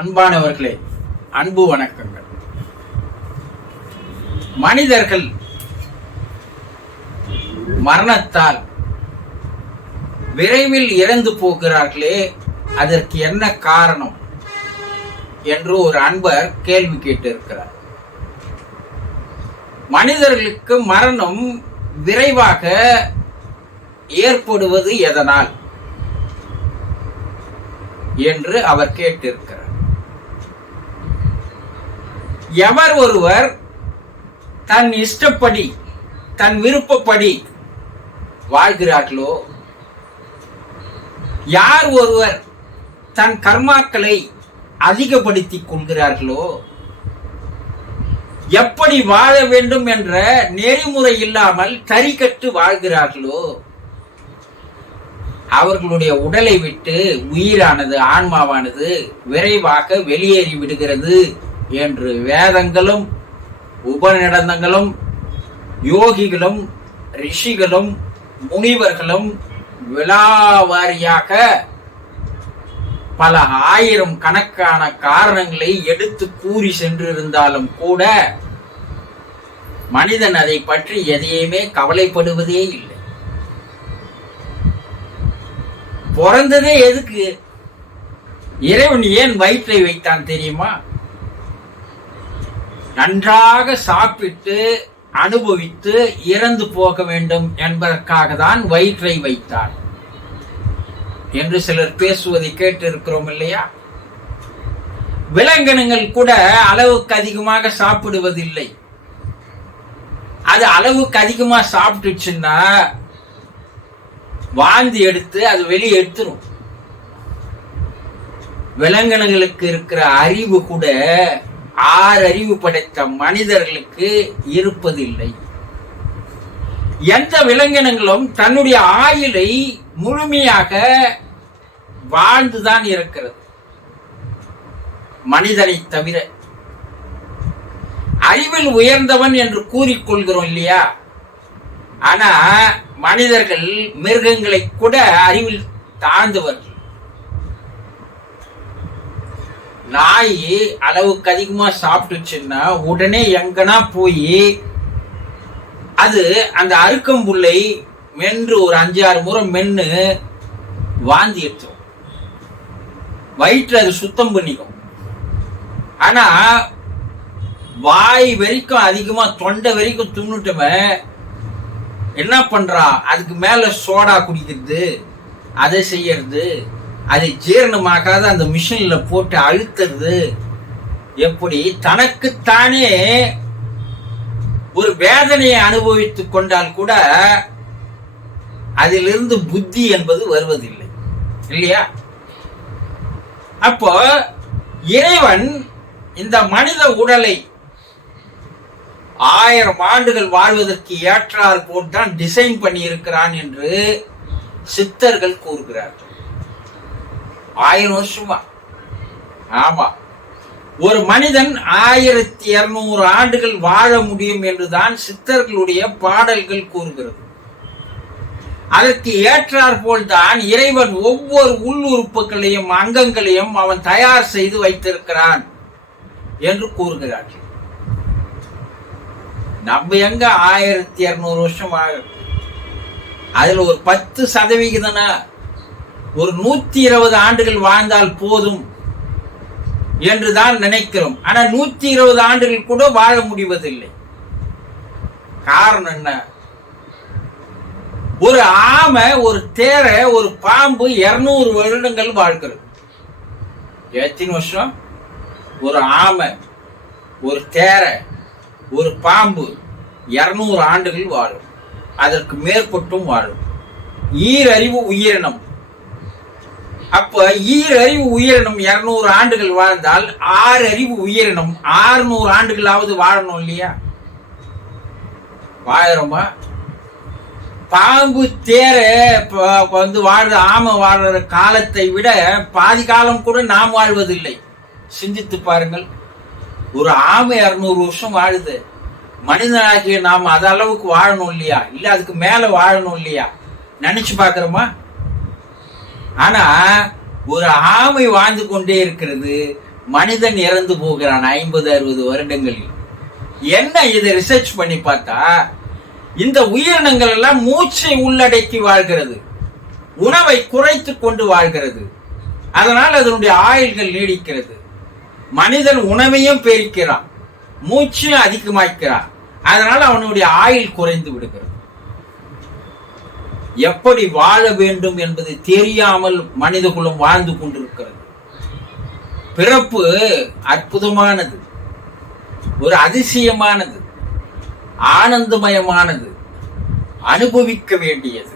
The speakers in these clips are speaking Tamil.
அன்பானவர்களே, அன்பு வணக்கங்கள். மனிதர்கள் மரணத்தால் விரைவில் இறந்து போகிறார்களே, அதற்கு என்ன காரணம் என்று ஒரு அன்பர் கேள்வி கேட்டிருக்கிறார். மனிதர்களுக்கு மரணம் விரைவாக ஏற்படுவது எதனால் என்று அவர் கேட்டிருக்கிறார். எவர் ஒருவர் தன் இஷ்டப்படி தன் விருப்பப்படி வாழ்கிறார்களோ, யார் ஒருவர் தன் கர்மாக்களை அதிகப்படுத்திக் கொள்கிறார்களோ, எப்படி வாழ வேண்டும் என்ற நெறிமுறை இல்லாமல் தறிக்கட்டு வாழ்கிறார்களோ, அவர்களுடைய உடலை விட்டு உயிரானது, ஆன்மாவானது விரைவாக வெளியேறி விடுகிறது என்று வேதங்களும் உபநிடதங்களும் யோகிகளும் ரிஷிகளும் முனிவர்களும் விலாவாரியாக பல ஆயிரம் கணக்கான காரணங்களை எடுத்து கூறி சென்றிருந்தாலும் கூட மனிதன் அதை பற்றி எதையுமே கவலைப்படுவதே இல்லை. பிறந்ததே எதுக்கு? இறைவன் ஏன் வயிற்றை வைத்தான் தெரியுமா? நன்றாக சாப்பிட்டு அனுபவித்து இறந்து போக வேண்டும் என்பதற்காக தான் வயிற்றை வைத்தார் என்று சிலர் பேசுவதை கேட்டு இருக்கிறோம் இல்லையா? விலங்கினங்கள் கூட அளவுக்கு அதிகமாக சாப்பிடுவதில்லை. அது அளவுக்கு அதிகமா சாப்பிட்டுச்சுன்னா வாந்தி எடுத்து அது வெளியே எடுத்துரும். விலங்கினங்களுக்கு இருக்கிற அறிவு கூட 6 அறிவு படைத்த மனிதர்களுக்கு இருப்பதில்லை. எந்த விலங்கினங்களும் தன்னுடைய ஆயுளை முழுமையாக வாழ்ந்துதான் இருக்கிறது, மனிதனை தவிர. அறிவில் உயர்ந்தவன் என்று கூறிக்கொள்கிறோம் இல்லையா? ஆனா மனிதர்கள் மிருகங்களை கூட அறிவில் தாழ்ந்தவர்கள். நாய் அளவுக்கு அதிகமா சாப்பிட்டுச்சுன்னா உடனே எங்கன்னா போய் அது அந்த அருக்கம்புல்லை மென்று ஒரு 5-6 முறை மென்னு வாந்தி எடுத்துரும். வயிற்று அது சுத்தம் பண்ணிக்கும். ஆனா வாய் வரைக்கும் அதிகமா தொண்டை வரைக்கும் துண்ணுட்டமே என்ன பண்றா? அதுக்கு மேல சோடா குடிக்கிறது, அதை செய்யறது, அதை ஜீரணமாகாத அந்த மிஷின்ல போட்டு அழுத்துறது. எப்படி தனக்குத்தானே ஒரு வேதனையை அனுபவித்துக் கொண்டால் கூட அதிலிருந்து புத்தி என்பது வருவதில்லை இல்லையா? அப்போ இறைவன் இந்த மனித உடலை 1000 ஆண்டுகள் வாழ்வதற்கு ஏற்றால் போட்டுதான் டிசைன் பண்ணி இருக்கிறான் என்று சித்தர்கள் கூறுகிறார்கள். 1000 வருஷமா? ஆமா. ஒரு மனிதன் 1200 ஆண்டுகள் வாழ முடியும் என்றுதான் சித்தர்களுடைய பாடல்கள் கூறுகிறது. அதற்கு ஏற்றாற் போல்தான் இறைவன் ஒவ்வொரு உள்ளுறுப்புகளையும் அங்கங்களையும் அவன் தயார் செய்து வைத்திருக்கிறான் என்று கூறுகிறார்கள். நம்ம எங்க 1200 வருஷம் ஆகும்? அதுல ஒரு 10% ஒரு 120 ஆண்டுகள் வாழ்ந்தால் போதும் என்றுதான் நினைக்கிறோம். ஆனா 120 ஆண்டுகள் கூட வாழ முடிவதில்லை. காரணம் என்ன? ஒரு ஆமை, ஒரு தேரை, ஒரு பாம்பு 200 வருடங்கள் வாழ்கிறது. எத்தனை வருஷம்? ஒரு ஆமை, ஒரு தேரை, ஒரு பாம்பு 200 ஆண்டுகள் வாழும். அதற்கு மேற்பட்டும் வாழும். ஈரறிவு உயிரினம். அப்ப ஈரறிவு உயிரினம் 200 ஆண்டுகள் வாழ்ந்தால் 6 அறிவு உயிரினம் 600 ஆண்டுகளாவது வாழணும் இல்லையா? வாழறோமா? பாம்பு தேர வாழ்ற ஆமை வாழ்ற காலத்தை விட பாதி காலம் கூட நாம் வாழ்வதில்லை. சிந்தித்து பாருங்கள். ஒரு ஆமை 200 வருஷம் வாழுது. மனிதனாகிய நாம் அது அளவுக்கு வாழணும் இல்லையா? இல்ல அதுக்கு மேல வாழணும் இல்லையா? நினைச்சு பாக்குறோமா? ஆனா ஒரு ஆமை வாழ்ந்து கொண்டே இருக்கிறது. மனிதன் இறந்து போகிறான் 50-60 வருடங்களில். என்ன இதை ரிசர்ச் பண்ணி பார்த்தா, இந்த உயிரினங்கள் எல்லாம் மூச்சை உள்ளடக்கி வாழ்கிறது, உணவை குறைத்து கொண்டு வாழ்கிறது. அதனால் அதனுடைய ஆயுள்கள் நீடிக்கிறது. மனிதன் உணவையும் பெருக்கிறான், மூச்சையும் அதிகமாக்கிறான். அதனால் அவனுடைய ஆயுள் குறைந்து விடுகிறது. எப்படி வாழ வேண்டும் என்பது தெரியாமல் மனித குலம் வாழ்ந்து கொண்டிருக்கிறது. பிறப்பு அற்புதமானது, ஒரு அதிசயமானது, ஆனந்தமயமானது, அனுபவிக்க வேண்டியது.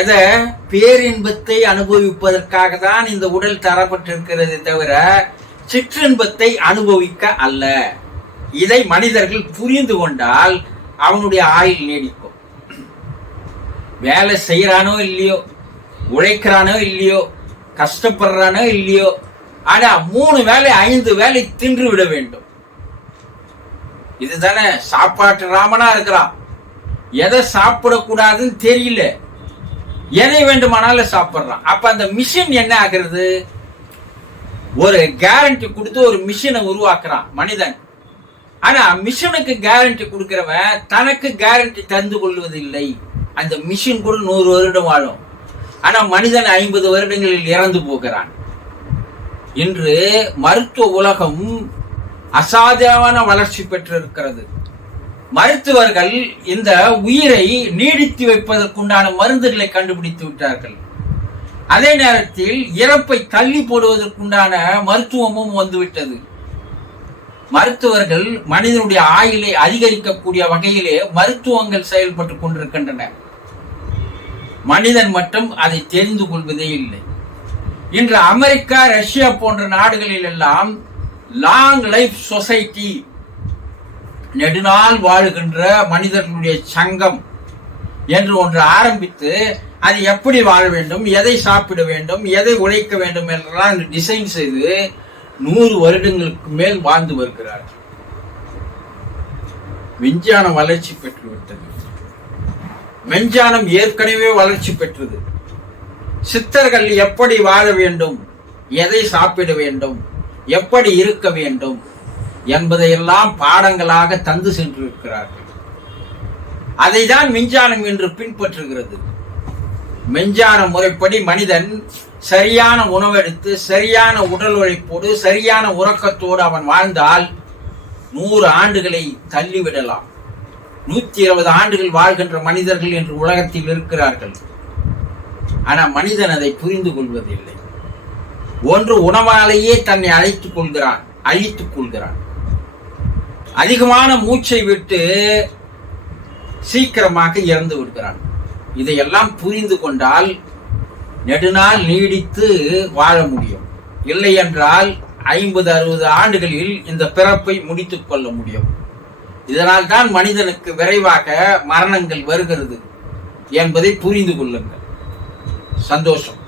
எதை? பேரின்பத்தை அனுபவிப்பதற்காக தான் இந்த உடல் தரப்பட்டிருக்கிறது தவிர சிற்றின்பத்தை அனுபவிக்க அல்ல. இதை மனிதர்கள் புரிந்து கொண்டால் அவனுடைய ஆயுள் நீடிக்கும். வேலை செய்யறானோ இல்லையோ, உழைக்கிறானோ இல்லையோ, கஷ்டப்படுறானோ இல்லையோ, ஆனா 3 வேளை 5 வேளை தின்று விட வேண்டும். இதுதானே சாப்பாட்டு ராமனா இருக்கிறான். எதை சாப்பிடக்கூடாதுன்னு தெரியல, எதை வேண்டுமானாலும் சாப்பிடுறான். அப்ப அந்த மிஷின் என்ன ஆகிறது? ஒரு கேரண்டி கொடுத்து ஒரு மிஷினை உருவாக்குறான் மனிதன். ஆனா மிஷினுக்கு கேரண்டி கொடுக்கிறவன் தனக்கு கேரண்டி தந்து கொள்வதில்லை. அந்த மிஷின் கூட 100 வருடம் வாழும், ஆனா மனிதன் 50 வருடங்களில் இறந்து போகிறான். இன்று மருத்துவ உலகம் அசாதாரண வளர்ச்சி பெற்றிருக்கிறது. மருத்துவர்கள் இந்த உயிரை நீடித்து வைப்பதற்குண்டான மருந்துகளை கண்டுபிடித்து விட்டார்கள். அதே நேரத்தில் இறப்பை தள்ளி போடுவதற்குண்டான மருத்துவமும் வந்துவிட்டது. மருத்துவர்கள் மனிதனுடைய ஆயுளை அதிகரிக்கக்கூடிய வகையிலே மருத்துவங்கள் செயல்பட்டு கொண்டிருக்கின்றன. மனிதன் மட்டும் அதை தெரிந்து கொள்வதே இல்லை. இன்று அமெரிக்கா, ரஷ்யா போன்ற நாடுகளில் எல்லாம் லாங் லைஃப் சொசைட்டி, நெடுநாள் வாழுகின்ற மனிதர்களுடைய சங்கம் என்று ஒன்று ஆரம்பித்து அது எப்படி வாழ வேண்டும், எதை சாப்பிட வேண்டும், எதை உழைக்க வேண்டும் என்றெல்லாம் டிசைன் செய்து 100 வருடங்களுக்கு மேல் வாழ்ந்து வருகிறார்கள். விஞ்ஞானம் வளர்ச்சி பெற்றுவிட்டது. மெஞ்ஞானம் ஏற்கனவே வளர்ச்சி பெற்றது. சித்தர்கள் எப்படி வாழ வேண்டும், எதை சாப்பிட வேண்டும், எப்படி இருக்க வேண்டும் என்பதையெல்லாம் பாடங்களாக தந்து சென்றிருக்கிறார்கள். அதை தான் விஞ்ஞானம் இன்று பின்பற்றுகிறது. மெஞ்ஞான முறைப்படி மனிதன் சரியான உணவெடுத்து, சரியான உடல் உழைப்போடு, சரியான உறக்கத்தோடு அவன் வாழ்ந்தால் 100 ஆண்டுகளை தள்ளிவிடலாம். 120 ஆண்டுகள் வாழ்கின்ற மனிதர்கள் என்று உலகத்தில் இருக்கிறார்கள். ஆனால் மனிதன் அதை புரிந்து கொள்வதில்லை. ஒன்று உணவாலேயே தன்னை அழித்துக் கொள்கிறான். அதிகமான மூச்சை விட்டு சீக்கிரமாக இறந்து விடுகிறான். இதையெல்லாம் புரிந்து கொண்டால் நெடுநாள் நீடித்து வாழ முடியும். இல்லை என்றால் 50-60 ஆண்டுகளில் இந்த பிறப்பை முடித்துக் கொள்ள முடியும். இதனால் தான் மனிதனுக்கு விரைவாக மரணங்கள் வருகிறது என்பதை புரிந்து கொள்ளுங்கள். சந்தோஷம்.